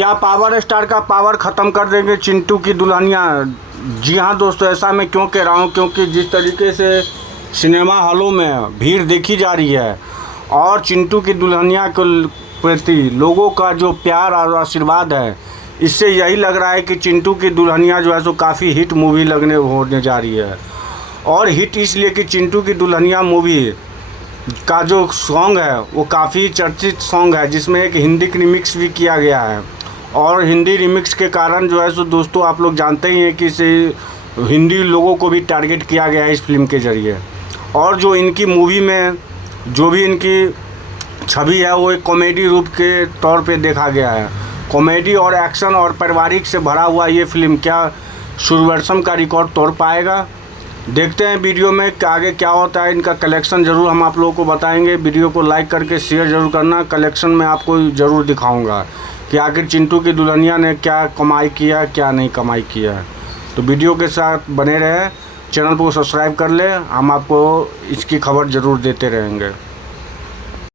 क्या power star का power ख़त्म कर देंगे चिंटू की दुल्हनिया। जी हाँ दोस्तों, ऐसा मैं क्यों कह रहा हूँ, क्योंकि जिस तरीके से सिनेमा हॉलों में भीड़ देखी जा रही है और चिंटू की दुल्हनिया के प्रति लोगों का जो प्यार और आशीर्वाद है, इससे यही लग रहा है कि चिंटू की दुल्हनिया जो है सो काफ़ी हिट मूवी होने जा रही है। और हिट इसलिए कि चिंटू की दुल्हनिया मूवी का जो सॉन्ग है वो काफ़ी चर्चित सॉन्ग है, जिसमें एक हिंदी रिमिक्स भी किया गया है। और हिंदी रिमिक्स के कारण जो है सो दोस्तों आप लोग जानते ही हैं कि इसे हिंदी लोगों को भी टारगेट किया गया है इस फिल्म के ज़रिए। और जो इनकी मूवी में जो भी इनकी छवि है वो एक कॉमेडी रूप के तौर पे देखा गया है। कॉमेडी और एक्शन और पारिवारिक से भरा हुआ ये फिल्म क्या सूर्यवंशम का रिकॉर्ड तोड़ पाएगा। देखते हैं वीडियो में आगे क्या होता है। इनका कलेक्शन ज़रूर हम आप लोगों को बताएंगे। वीडियो को लाइक करके शेयर ज़रूर करना। कलेक्शन में आपको ज़रूर दिखाऊंगा कि आखिर चिंटू की दुल्हनिया ने क्या कमाई किया, क्या नहीं कमाई किया है। तो वीडियो के साथ बने रहें, चैनल को सब्सक्राइब कर लें, हम आपको इसकी खबर ज़रूर देते रहेंगे।